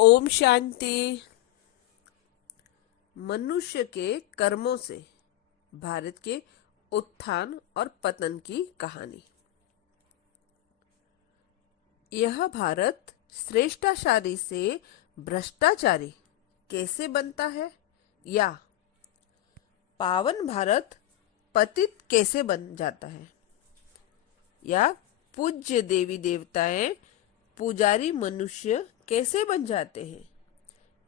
ओम शांति। मनुष्य के कर्मों से भारत के उत्थान और पतन की कहानी। यह भारत श्रेष्ठाचारी से भ्रष्टाचारी कैसे बनता है, या पावन भारत पतित कैसे बन जाता है, या पूज्य देवी देवताएं पुजारी मनुष्य कैसे बन जाते हैं,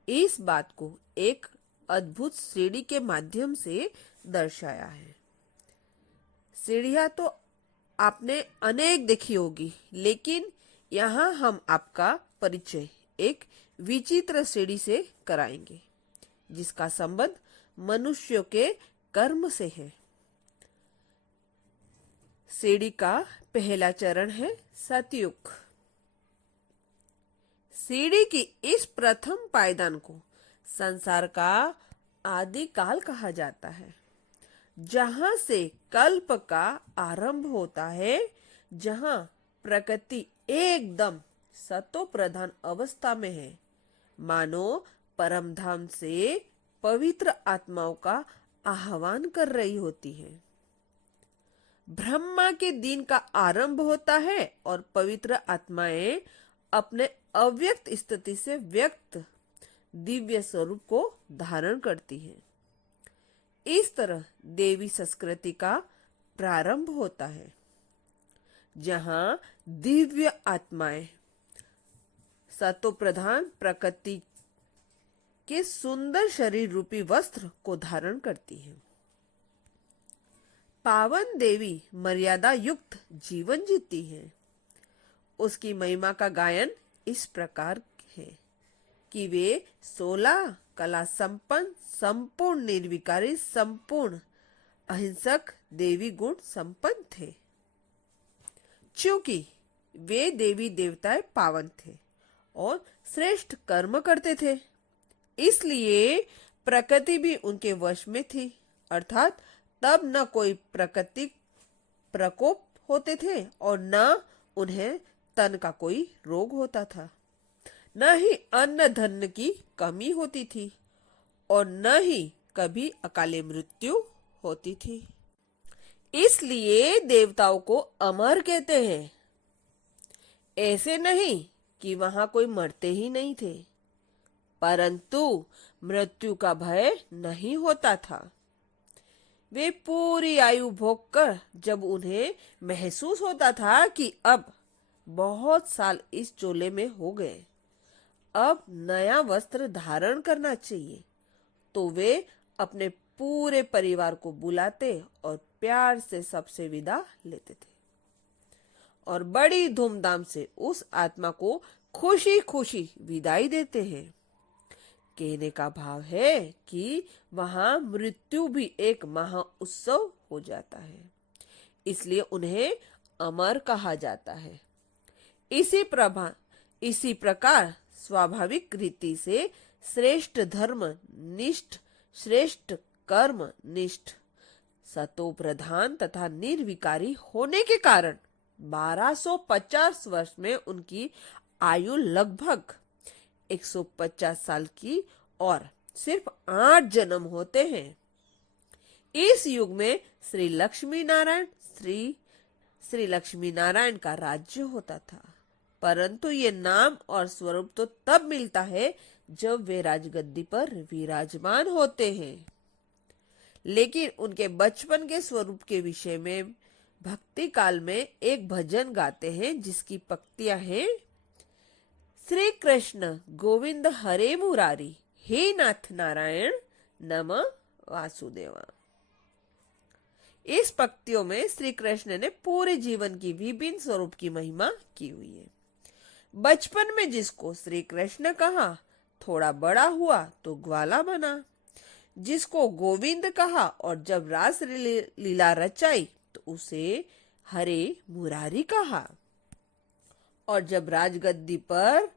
इस बात को एक अद्भुत सीढ़ी के माध्यम से दर्शाया है। सीढ़ियां तो आपने अनेक देखी होगी, लेकिन यहाँ हम आपका परिचय एक विचित्र सीढ़ी से कराएंगे, जिसका संबंध मनुष्यों के कर्म से है। सीढ़ी का पहला चरण है सतयुग। सीढ़ी की इस प्रथम पायदान को संसार का आदि काल कहा जाता है, जहां से कल्प का आरंभ होता है, जहां प्रकृति एकदम सतो प्रधान अवस्था में है, मानो परमधाम से पवित्र आत्माओं का आह्वान कर रही होती है। ब्रह्मा के दिन का आरंभ होता है और पवित्र आत्माएं अपने अव्यक्त स्थिति से व्यक्त दिव्य स्वरूप को धारण करती है। इस तरह देवी संस्कृति का प्रारंभ होता है, जहां दिव्य आत्माएं सतो प्रधान प्रकृति के सुंदर शरीर रूपी वस्त्र को धारण करती हैं। पावन देवी मर्यादा युक्त जीवन जीती है। उसकी महिमा का गायन इस प्रकार है कि वे 16 कला संपन्न, संपूर्ण निर्विकारी, संपूर्ण अहिंसक देवी गुण संपन्न थे। क्योंकि वे देवी देवताएं पावन थे और श्रेष्ठ कर्म करते थे, इसलिए प्रकृति भी उनके वश में थी। अर्थात तब न कोई प्राकृतिक प्रकोप होते थे और न उन्हें तन का कोई रोग होता था, न ही अन्न धन की कमी होती थी और न ही कभी अकाले मृत्यु होती थी। इसलिए देवताओं को अमर कहते हैं। ऐसे नहीं कि वहां कोई मरते ही नहीं थे, परंतु मृत्यु का भय नहीं होता था। वे पूरी आयु भोग कर जब उन्हें महसूस होता था कि अब बहुत साल इस चोले में हो गए, अब नया वस्त्र धारण करना चाहिए, तो वे अपने पूरे परिवार को बुलाते और प्यार से सबसे विदा लेते थे और बड़ी धूमधाम से उस आत्मा को खुशी खुशी विदाई देते हैं। कहने का भाव है कि वहां मृत्यु भी एक महा उत्सव हो जाता है, इसलिए उन्हें अमर कहा जाता है। इसी प्रकार स्वाभाविक रीति से श्रेष्ठ धर्म निष्ठ, श्रेष्ठ कर्म निष्ठ, सतो प्रधान तथा निर्विकारी होने के कारण 1250 वर्ष में उनकी आयु लगभग 150 साल की और सिर्फ 8 जन्म होते हैं। इस युग में श्री लक्ष्मी नारायण का राज्य होता था, परंतु ये नाम और स्वरूप तो तब मिलता है जब वे राजगद्दी पर विराजमान होते हैं। लेकिन उनके बचपन के स्वरूप के विषय में भक्ति काल में एक भजन गाते हैं, जिसकी पंक्तियां हैं: श्री कृष्ण गोविंद हरे मुरारी, हे नाथ नारायण नम वासुदेवा। इस पंक्तियों में श्री कृष्ण ने पूरे जीवन की विभिन्न स्वरूप की महिमा की हुई है। बचपन में जिसको श्री कृष्ण कहा, थोड़ा बड़ा हुआ तो ग्वाला बना, जिसको गोविंद कहा, और जब रास लीला रचाई तो उसे हरे मुरारी कहा, और जब राजगद्दी पर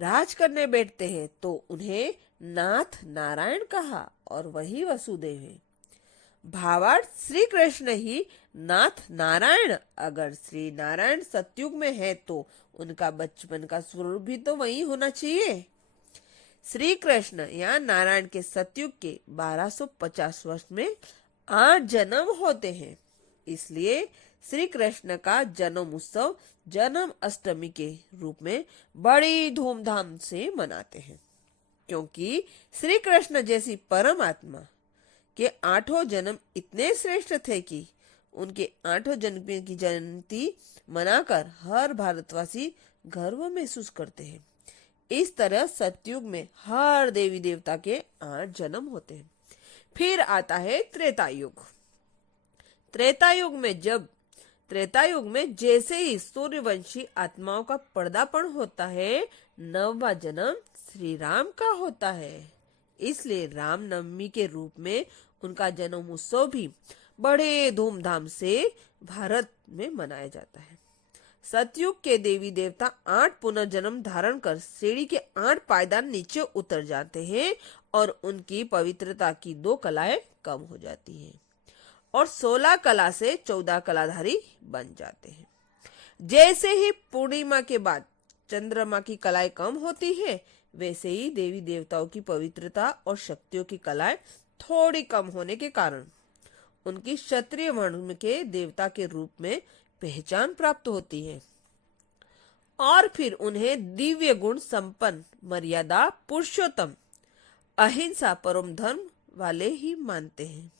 राज करने बैठते हैं तो उन्हें नाथ नारायण कहा, और वही वसुदेव है। भावार्थ श्री कृष्ण ही नाथ नारायण। अगर श्री नारायण सतयुग में है तो उनका बचपन का स्वरूप भी तो वही होना चाहिए। श्री कृष्ण या नारायण के सतयुग के 1250 वर्ष में 8 जन्म होते हैं। इसलिए श्री कृष्ण का जन्म उत्सव जन्म अष्टमी के रूप में बड़ी धूमधाम से मनाते हैं, क्योंकि श्री कृष्ण जैसी परमात्मा के 8 जन्म इतने श्रेष्ठ थे कि उनके 8 जन्म की जयंती मनाकर हर भारतवासी गर्व महसूस करते हैं। इस तरह सतयुग में हर देवी देवता के 8 जन्म होते हैं। फिर आता है त्रेता युग। त्रेता युग में जैसे ही सूर्यवंशी आत्माओं का पर्दापण होता है, 9वां जन्म श्री राम का होता है। इसलिए रामनवमी के रूप में उनका जन्म उत्सव भी बड़े धूमधाम से भारत में मनाया जाता है। सतयुग के देवी देवता 8 पुनर्जन्म धारण कर सीढ़ी के 8 पायदान नीचे उतर जाते हैं और उनकी पवित्रता की 2 कलाएं कम हो जाती हैं और 16 कला से 14 कलाधारी बन जाते हैं। जैसे ही पूर्णिमा के बाद चंद्रमा की कलाएं कम होती है, वैसे ही देवी देवताओं की पवित्रता और शक्तियों की कलाएं थोड़ी कम होने के कारण उनकी क्षत्रिय वर्ण के देवता के रूप में पहचान प्राप्त होती है और फिर उन्हें दिव्य गुण संपन्न, मर्यादा पुरुषोत्तम, अहिंसा परम धर्म वाले ही मानते हैं।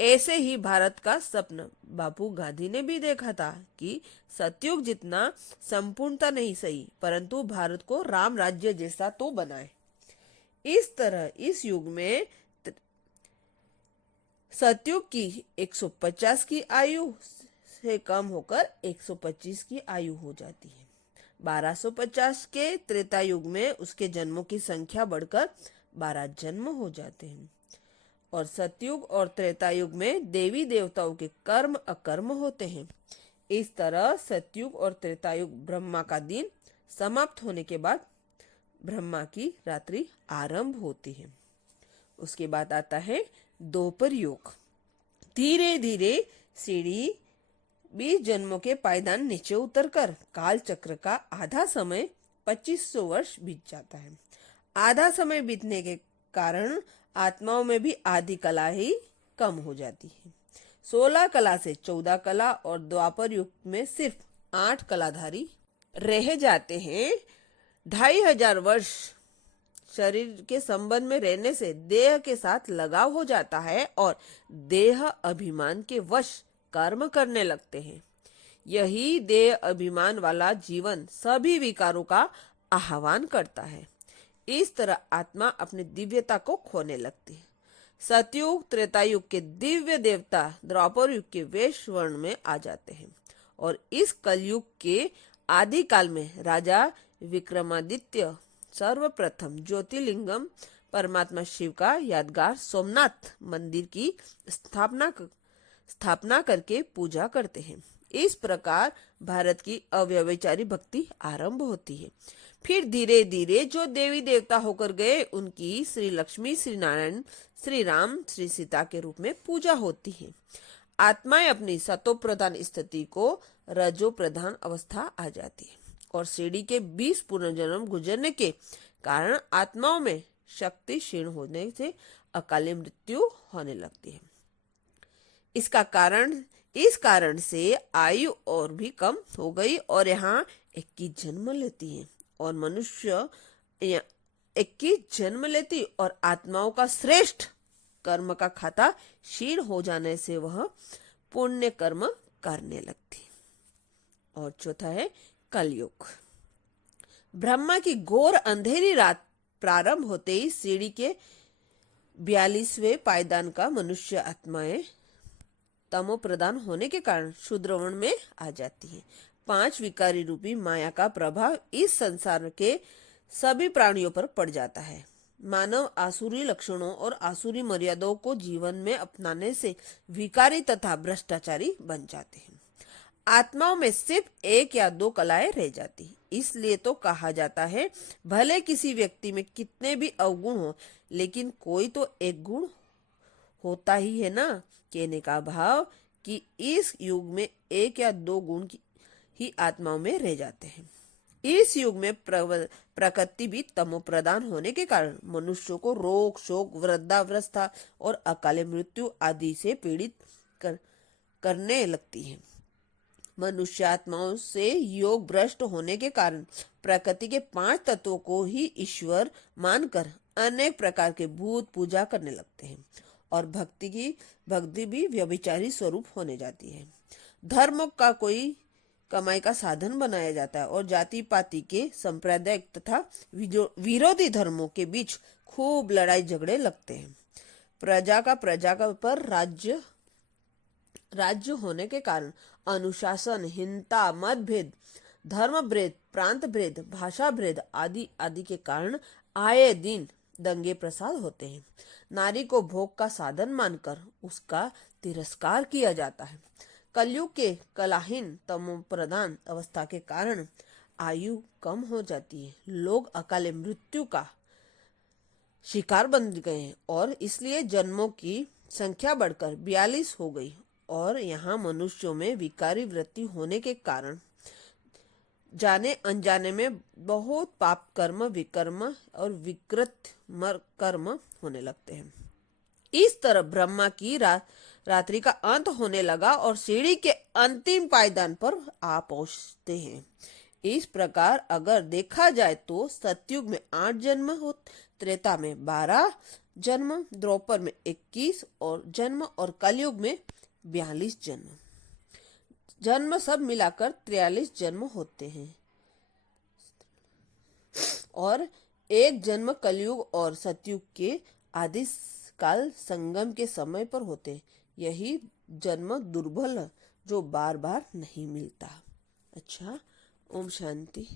ऐसे ही भारत का स्वप्न बापू गांधी ने भी देखा था कि सतयुग जितना संपूर्णता नहीं सही, परंतु भारत को राम राज्य जैसा तो बनाए। इस तरह इस युग में सतयुग की 150 की आयु से कम होकर 125 की आयु हो जाती है। 1250 के त्रेता युग में उसके जन्मों की संख्या बढ़कर 12 जन्म हो जाते हैं और सतयुग और त्रेता युग में देवी देवताओं के कर्म अकर्म होते हैं। इस तरह सतयुग और त्रेता युग ब्रह्मा का दिन समाप्त होने के बाद ब्रह्मा की रात्रि आरंभ होती है। उसके बाद आता है द्वापर युग। धीरे धीरे सीढ़ी 20 जन्मों के पायदान नीचे उतरकर काल चक्र का आधा समय 2500 वर्ष बीत जाता है। आधा समय बीतने के कारण आत्माओं में भी आधी कला ही कम हो जाती है। 16 कला से 14 कला और द्वापर युग में सिर्फ 8 कलाधारी रह जाते हैं। 2500 वर्ष शरीर के संबंध में रहने से देह के साथ लगाव हो जाता है और देह अभिमान के वश कर्म करने लगते हैं। यही देह अभिमान वाला जीवन सभी विकारों का आह्वान करता है। इस तरह आत्मा अपनी दिव्यता को खोने लगती है। सतयुग त्रेता युग के दिव्य देवता द्वापर युग के वैश्य वर्ण में आ जाते हैं और इस कलयुग के आदि काल में राजा विक्रमादित्य सर्वप्रथम ज्योतिर्लिंगम परमात्मा शिव का यादगार सोमनाथ मंदिर की स्थापना करके पूजा करते हैं। इस प्रकार भारत की अव्यभिचारी भक्ति आरंभ होती है। फिर धीरे धीरे जो देवी देवता होकर गए उनकी श्री लक्ष्मी, श्री नारायण, श्री राम, श्री सीता के रूप में पूजा होती है। आत्माएं अपनी सतो प्रधान स्थिति को रजो प्रधान अवस्था आ जाती है और सीढ़ी के 20 पुनर्जन्म गुजरने के कारण आत्माओं में शक्ति क्षीण होने से अकाली मृत्यु होने लगती है। इस कारण से आयु और भी कम हो गई और यहाँ 21 जन्म लेती है और मनुष्य 21 जन्म लेती और आत्माओं का श्रेष्ठ कर्म का खाता क्षीण हो जाने से वह पुण्य कर्म करने लगती। और चौथा है कलयुग। ब्रह्मा की घोर अंधेरी रात प्रारंभ होते ही सीढ़ी के 42वें पायदान का मनुष्य आत्माएं तमो प्रदान होने के कारण शूद्र वर्ण में आ जाती है। 5 विकारी रूपी माया का प्रभाव इस संसार के सभी प्राणियों पर पड़ जाता है। मानव आसुरी लक्षणों और आसुरी मर्यादाओं को जीवन में अपनाने से विकारी तथा भ्रष्टाचारी बन जाते हैं। आत्माओं में सिर्फ 1 या 2 कलाएं रह जाती हैं। इसलिए तो कहा जाता है भले किसी व्यक्ति में कितने भी अवगुण हो, लेकिन कोई तो एक गुण होता ही है ना। कहने का भाव कि इस युग में 1 या 2 गुण ही आत्माओं में रह जाते हैं। इस युग में प्रकृति भी तमोप्रधान होने के कारण मनुष्यों को रोग, शोक, वृद्धावस्था और अकाले मृत्यु आदि से पीड़ित करने लगती है। मनुष्यात्माओं से योग भ्रष्ट होने के कारण प्रकृति के 5 तत्वों को ही ईश्वर मानकर अनेक प्रकार के भूत पूजा करने लगते हैं और भक्ति भी व्यभिचारी स्वरूप होने जाती है। धर्म का कोई कमाई का साधन बनाया जाता है और जाति पाति के सांप्रदायिक तथा विरोधी धर्मों के बीच खूब लड़ाई झगड़े लगते हैं। प्रजा पर राज्य होने के कारण अनुशासन, हीनता, मतभेद, धर्म भेद, प्रांत भेद, भाषा भेद आदि आदि के कारण आए दिन दंगे प्रसाद होते हैं। नारी को भोग का साधन मानकर उसका तिरस्कार किया जाता है। कलयुग के कलाहीन तमोप्रधान अवस्था के कारण आयु कम हो जाती है। लोग अकाले मृत्यु का शिकार बन गए हैं और इसलिए जन्मों की संख्या बढ़कर 42 हो गई और यहाँ मनुष्यों में विकारी वृत्ति होने के कारण जाने अनजाने में बहुत पाप कर्म, विकर्म और विकृत कर्म होने लगते हैं। इस तरह ब्रह्मा की रात्रि का अंत होने लगा और सीढ़ी के अंतिम पायदान पर आ पहुंचते हैं। इस प्रकार अगर देखा जाए तो सतयुग में 8 जन्म हो, त्रेता में 12 जन्म, द्वापर में 21 और जन्म और कलयुग में 42 जन्म सब मिलाकर 43 जन्म होते हैं और एक जन्म कलयुग और सतयुग के आदि काल संगम के समय पर होते। यही जन्म दुर्बल जो बार बार नहीं मिलता। अच्छा, ओम शांति।